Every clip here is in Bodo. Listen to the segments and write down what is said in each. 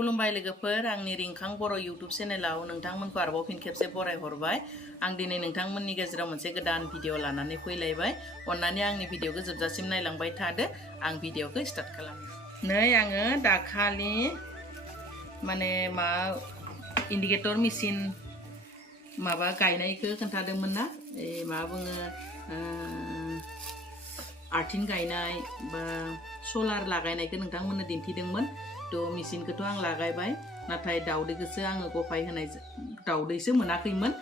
खुलुमबाय लोगोफोर आंनि रिंखां बर' इउटुब चेनेलाव नोंथांमोनखौ आरोबाव फिन खेबसे बरायहरबाय। आं दिनै नोंथांमोननि गेजेराव मोनसे गोदान भिडिअ लानानै फैलायबाय। अन्नानै आंनि भिडिअखौ जोबजासिम नायलांबाय थादो। आं भिडिअखौ स्टार्ट खालामो। नै आङो दाखालि माने इन्डिकेटर मेचिन माबा गायनायखौ खोन्थादोंमोन ना, मा बुङो आर्थिं गायनाय बा सलार लागायनायखौ नोंथांमोननो दिन्थिदोंमोन। थ' मेचिनखौथ' आं लागायबाय, नाथाय दाउदैखौसो आङो गफाय होनाय दाउदैसो मोनाखैमोन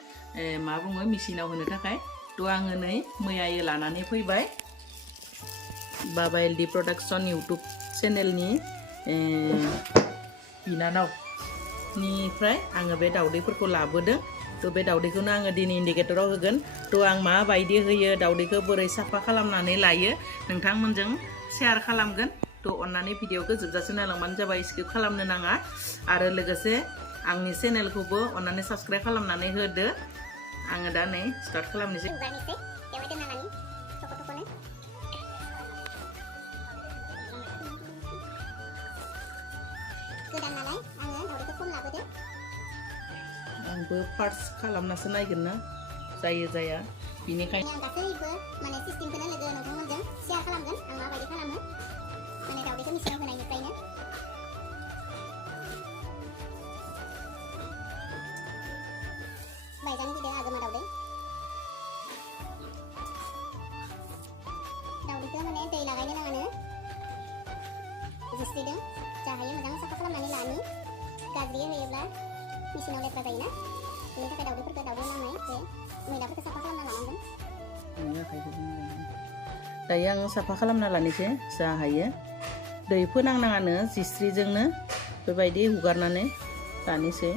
मा बुङो मेचिनाव होनो थाखाय। थ' आङो नै मैयायो लानानै फैबाय बाबा एलडि प्रडाक्शन इउटुब चेनेलनि बिनानावनिफ्राय आङो बे दाउदैफोरखौ लाबोदों। थ' बे दाउदैखौनो आङो दिनै इन्डिकेटराव होगोन। थ' आं माबायदि होयो, दाउदैखौ बोरै साफा खालामनानै लायो नोंथांमोनजों शेयार खालामगोन। थ' अन्नानै भिडिअखौ जोबजासिम नायलांबानो जाबाय, स्किप खालामनो नाङा। आरो लोगोसे आंनि चेनेलखौबो अन्नानै साबस्क्राइब खालामनानै होदो। आङो दा नै स्टार्ट खालामनोसै। आंबो फार्स्ट खालामनासो नायगोन ना जायो जाया, बिनिखायनो आं गासैबो माने सिस्टेमखौनो लोगो नोंथांमोनजों शेयार खालामगोन। आं माबायदि खालामो माने दाउदैखौ मेचिनाव होनायनिफ्रायनो बायजानो गिदों आगोमा दाउदैखौ माने दै लागायनो नाङानो जिस्रिदों जाहायो मोजां साफा खालामनानै लानि। गाज्रि होयोब्ला मेचिनाव लेथ्रा जायोना, बेनि थाखाय दाउदैफोरखौ दाउदै नांनाय बे मैलाफोरखौ साफा खालामना लानांगोन। दायो आं साफा खालामना लानोसै जा हायो। दै फोनांनाङानो जिस्रिजोंनो बेबायदि हुगारनानै लानोसै।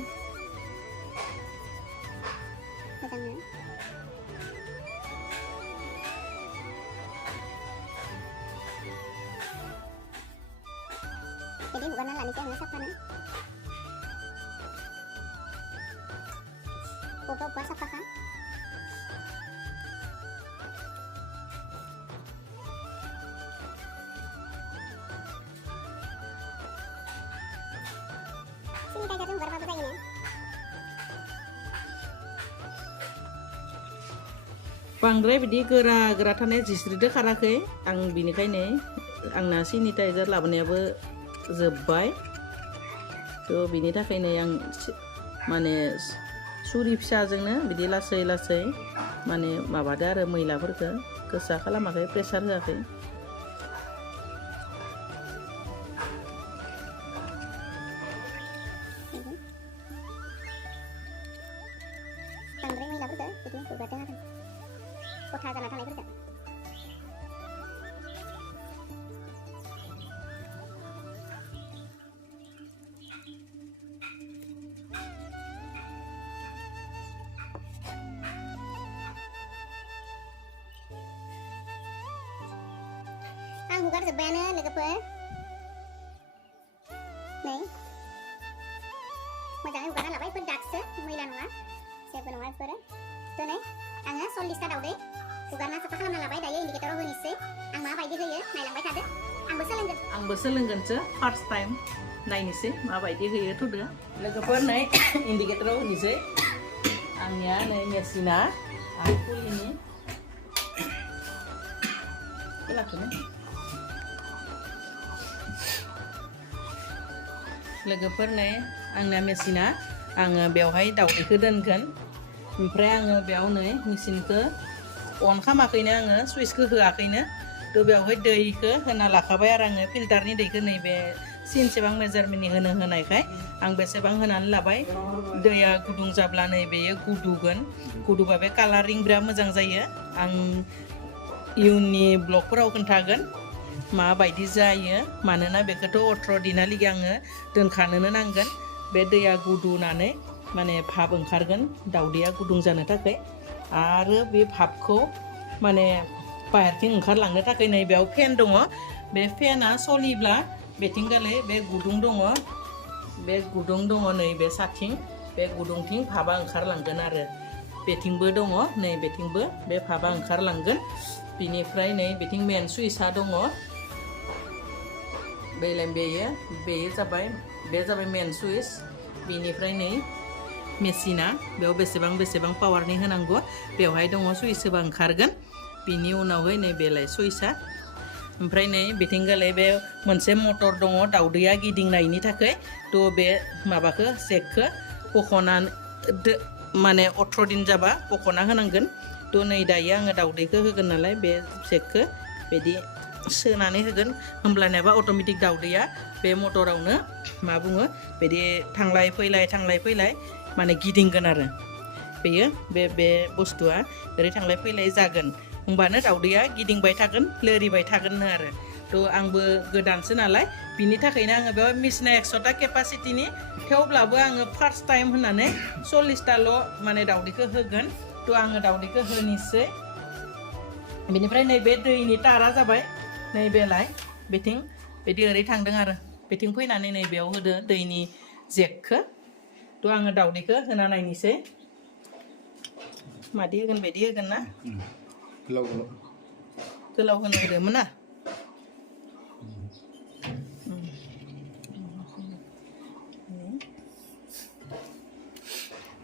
Jadi bukan lani saya nggak sapan. Buka sapa kan? Sini kita jatuh berapa ini? बांद्राय बिदि गोरा गोरा थानाय जिस्रिदो खाराखै आं, बिनिखायनो आंना सेनिटाइजार लाबोनायाबो जोब्बाय। थ' बिनि थाखायनो आं माने सुरि फिसाजोंनो बिदि लासै लासै माने माबादो आरो मैलाफोरखौ गोसा खालामाखै, प्रेसार होआखै। बांद्राय मैलाफोरखौ बिदि हुगारदों आरो गथा जाना थानायफोरखौ। आं हुगारजोब्बायानो लोगोफोर। नै मोजाङै हुगारना लाबाय, बेफोर दागसो मैला नङा, जेबो नङा बेफोरो। थ' नै आङो 40टा दाउदै हुगारना साफा खालामना लाबाय। दायो इन्डिकेटराव होनोसै आं माबायदि होयो नायलांबाय थादो। आंबो सोलोंगोनसो फार्स्ट टाइम नायनोसै माबायदि होयो। थ'दो लोगोफोर नै इन्डिकेटराव होनोसै। आंनिया नै मेचिना आं खुलिनि खुलाखौनो लोगोफोर नै आंना मेचिना, आङो बेवहाय दाउदैखौ दोनगोन। ओमफ्राय आङो बेयाव नै मेचिनखौ अन खालामाखैनो, आङो सुइचखौ होआखैनो। थ' बेवहाय दैखौ होना लाखाबाय आरो आङो फिल्टारनि दैखौ नैबे सिनसेबां मेजारमेन्टनि होनायखाय आं बेसेबां होनानै लाबाय। दैया गुदुं जाब्ला नैबेयो गुदुगोन, गुदुबा बे कालारिं बिराद मोजां जायो। आं इयुननि ब्लगफोराव खोन्थागोन माबायदि जायो, मानोना बेखौथ' 18 दिनालागै आङो दोनखानोनो नांगोन। बे दैया गुदुनानै माने भाप ओंखारगोन दाउदैया गुदुं जानो थाखाय। आरो बे भापखौ माने बाहेरथिं ओंखारलांनो थाखाय नै बेयाव फेन दङ। बे फेना सलिब्ला बेथिंगालै बे गुदुं दङ, बे गुदुं दङ नै बे साथिं, बे गुदुंथिं भापा ओंखारलांगोन आरो बेथिंबो दङ, नै बेथिंबो बे भापा ओंखारलांगोन। बिनिफ्राय नै बेथिं मेन सुइचआ दङ। बेयो जाबाय बे जाबाय मेन सुइच बेनिफ्राय नै मेसिना बेयाव बेसेबां पावारनि होनांगौ बेवहाय दङ सुइच होबा ओंखारगोन बिनि उनावहाय नै बेलाय सुइचआ ओमफ्राय नै बिथिंगालाय बे मोनसे मटर दङ दाउदैया गिदिंनायनि थाखाय थ' बे माबाखौ जेकखौ बख'ना माने 18 दिन जाबा बख'ना होनांगोन थ' नै दायो आङो दाउदैखौ होगोन नालाय बे जेकखौ बिदि सोनानै होगोन होमब्लानियाबा अट'मेटिक दाउदैया बे मटरावनो मा बुङो बिदि थांलाय फैलाय माने गिदिंगोन आरो बेयो बे बुस्थुआ ओरै थांलाय फैलाय जागोन होमबानो दाउदैया गिदिंबाय थागोन लोरिबाय थागोननो आरो थ' आंबो गोदानसो नालाय बिनि थाखायनो आङो बेयाव मेसिना 100टा केपासिटिनि थेवब्लाबो आङो फार्स्ट टाइम होननानै 40टाल' माने दाउदैखौ होगोन थ' आङो दाउदैखौ होनोसै बेनिफ्राय नैबे दैनि तारा जाबाय नैबेलाय बिथिं बिदि ओरै थांदों आरो बिथिं फैनानै नैबेयाव होदो दैनि जेकखौ थ' आङो दाउदैखौ होना नायनोसै मादि होगोन बायदि होगोन ना गोलाव होनो होदोंमोन ना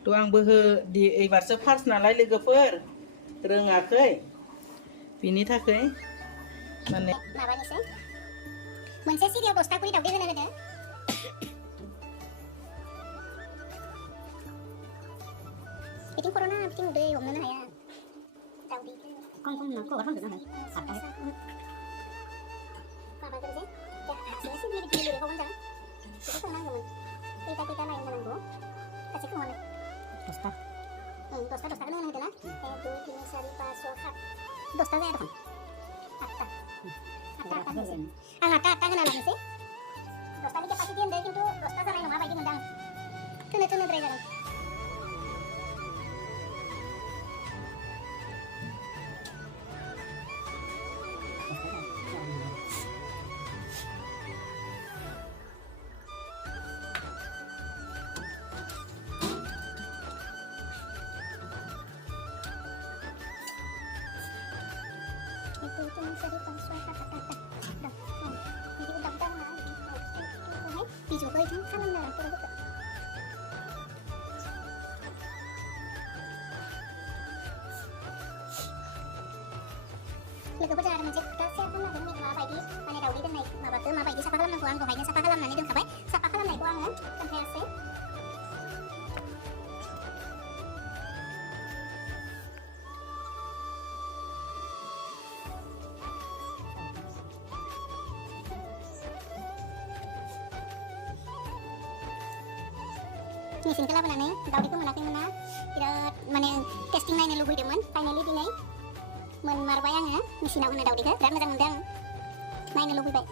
थ' आंबो एबारसो फार्स्ट नालाय लोगोफोर रोङाखै बिनि थाखाय माने माबानोसै मोनसे सिरियाव 10टा खरि दाउदै होनो होदो बिथिं खर'ना बिथिं उदै हमनोनो हाया दाउदैखौ खम खबर खालामदो नालाय माबागोन जे हारसिंनो सिरि लिरेखौ मोजां बेखौ संनांगौमोन खैथा लाइन होनांगौ गासै खोमानो 10टा 10टाखौनो होनो होदो ना 1 2 3 4 5 6 7 10टा जाया दखन 8टा आं 8टा होना लानोसै 10टानि केपासिटि होनदों खिन्थु 10टा जानाय नङा बायदि मोनदों आं थोनोद्राय जागोन बिजौखौ इथिं खालामनो खर'फोरखौ लोगोफोरजों आरो मोनसे खोथा शेयार खालामनो माबायदि माने दाउदै दोननाय माबाखौ माबायदि साफा खालामनांगौ आं दहायनो साफा खालामनानै दोनखाबाय साफा खालामनायखौ आङो खोन्थायासै मेसिनखौ लाबोनानै दाउदैखौ मोनाखैमोन ना बिराद माने टेस्टिं नायनो लुबैदोंमोन फाइनालि दिनै मोनमारबाय आङो मेसिनाव होनो दाउदैखौ बिराद मोजां मोनदों नायनो लुबैबाय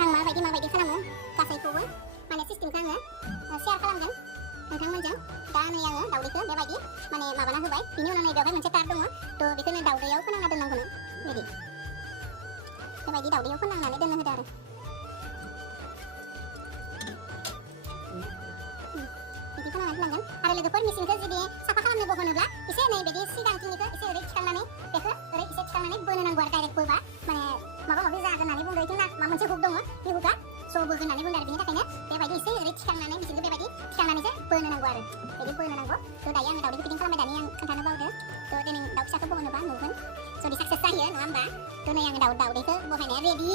आं माबायदि खालामो गासैखौबो माने सिस्टेमखौ आङो शेयार खालामगोन नोंथांमोनजों दा नै आङो दाउदैखौ बेबायदि माने माबाना होबाय बिनि उनाव नै बेवहाय मोनसे तार दङ थ' बेखौनो दाउदैयाव फोनांना दोननांगौनो बेबायदि दाउदैयाव फोनांनानै दोननो होदो आरो बिदि फोनांनानै दोननांगोन आरो लोगोफोर मेसिनखौ जुदि साफा खालामनो बहनोब्ला एसे नै बिदि सिगांथिंनिखौ एसे ओरै थिखांनानै बेखौ ओरै एसे थिखांनानै बोनो नांगौ आरो डाइरेक्ट बोबा माने माबा माबि जागोन होननानै बुंदों इथिं माबा मोनसे हुक दङ बे हुकआ स' बोगोन होननानै बुंदों आरो बेनि थाखायनो बेबायदि एसे ओरै थिखांनानै मेसिनखौ बेबायदि थिखांनानैसो बोनो नांगौ आरो बिदि बोनो नांगौ थ' दायो आङो दाउदैखौ फिटिं खालामबाय दानि आं खोन्थानो बावदो थ' दिनै दाउ फिसाखौ बहनोबा नुगोन जुदि साक्सेस जायो नङा होमबा थ' नै आङो दाउदैखौ बहायनाया रेडि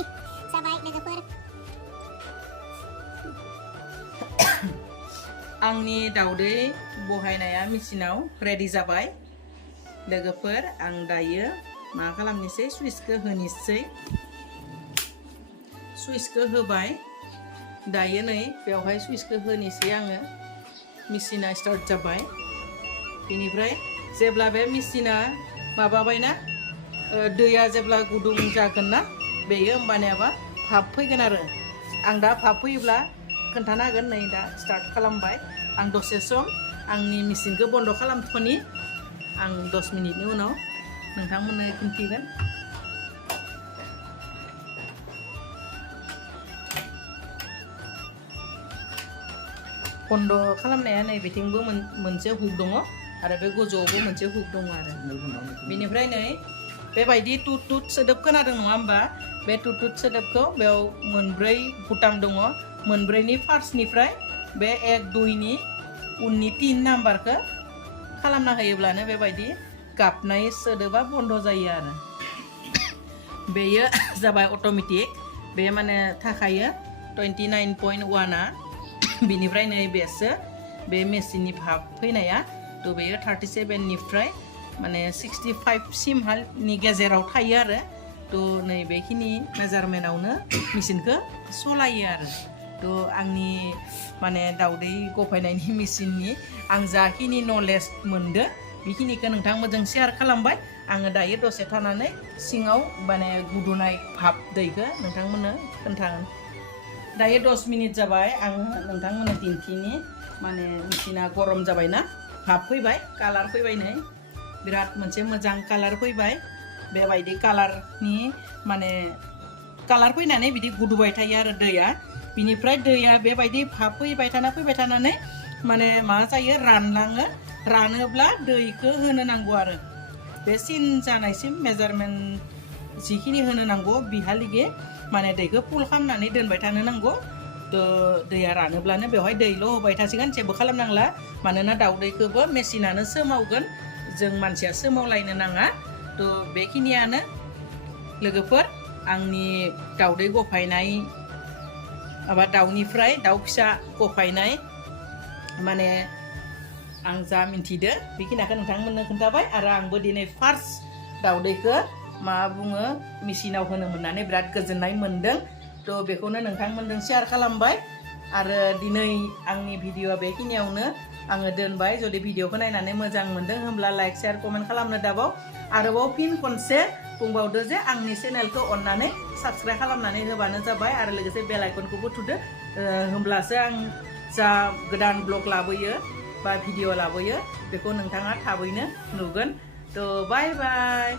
जाबाय लोगोफोर आंनि दाउदै बहायनाया मेसिनाव रेडि जाबाय लोगोफोर आं दायो मा खालामनोसै सुइचखौ होनोसै सुइचखौ होबाय दायो नै बेवहाय सुइचखौ होनोसै आङो मेसिना स्टार्ट जाबाय बेनिफ्राय जेब्ला बे मेसिना माबाबायना दैया जेब्ला गुदुं जागोन ना बेयो होमबानियाबा भाप फैगोन आरो आं दा भाप फैयोब्ला खोन्थानो हागोन नै दा स्टार्ट खालामबाय आं दसे सम आंनि मेसिनखौ बन्द खालामथ'नि आं 10 मिनिटनि उनाव नोंथांमोननो खिन्थिगोन बन्द खालामनाया नै बिथिंबो मोनसे हुक दङ आरो बे गोजौआवबो मोनसे हुक दङ आरो बेनिफ्राय नै बेबायदि टुट टुट सोदोब खोनादों नङा होमबा बे टुट टुट सोदोबखौ बेयाव मोनब्रै बुटाम दङ मोनब्रैनि फार्स्टनिफ्राय बे 1 2नि उननि 3 नाम्बारखौ खालामना होयोब्लानो बेबायदि गाबनाय सोदोबा बन्द जायो आरो बेयो जाबाय अट'मेटिक बे माने थाखायो 29.1आ बिनिफ्राय नै बेसो बे मेसिननि भाब फैनाया थ' बेयो 37 निफ्राय माने 65 सिमहालनि गेजेराव थायो आरो थ' नै बेखिनि मेजारमेन्टआवनो मेसिनखौ सलायो आरो थ' आंनि माने दाउदै गफायनायनि मेसिननि आं जाखिनि नलेज मोनदो बेखिनिखौ नोंथांमोनजों शेयार खालामबाय आङो दायो दसे थानानै सिङाव माने गुदुनाय भाब दैखौ नोंथांमोननो खोन्थागोन दायो 10 मिनिट जाबाय आं नोंथांमोननो दिन्थिनि माने मेसिना गरम जाबायना भाब फैबाय कालार फैबाय नै बिराद मोनसे मोजां कालार फैबाय बेबायदि कालारनि माने कालार फैनानै बिदि गुदुबाय थायो आरो दैया बिनिफ्राय दैया बेबायदि भाब फैबाय थानानै माने मा जायो रानलाङो रानोब्ला दैखौ होनो नांगौ आरो बे सिन जानायसिम मेजारमेन्ट जिखिनि होनो नांगौ बिहालागै माने दैखौ फुल खालामनानै दोनबाय थानो नांगौ थ' दैया रानोब्लानो बेवहाय दैल' होबाय थासिगोन जेबो खालामनांला मानोना दाउदैखौबो मेसिनानो सोमावगोन जों मानसिया सोमावलायनो नाङा थ' बेखिनियानो लोगोफोर आंनि दाउदै गफायनाय माबा दाउनिफ्राय दाउ फिसा गफायनाय माने आं जा मिन्थिदो बेखिनिखौ नोंथांमोननो खोन्थाबाय आरो आंबो दिनै फार्स्ट दाउदैखौ मा बुङो मेसिनाव होनो मोननानै बिराद गोजोननाय मोन्दों थ' बेखौनो नोंथांमोनजों शेयार खालामबाय आरो दिनै आंनि भिडिअआ बेखिनियावनो आङो दोनबाय जुदि भिडिअखौ नायनानै मोजां मोनदों होमब्ला लाइक शेयार कमेन्ट खालामनो दाबाव आरोबाव फिन खनसे बुंबावदो जे आंनि चेनेलखौ अननानै साबस्क्राइब खालामनानै होबानो जाबाय आरो लोगोसे बेल आइकनखौबो थुदो होमब्लासो आं जा गोदान ब्लग लाबोयो बा भिडिअ लाबोयो बेखौ नोंथाङा थाबैनो नुगोन थ' बाय बाय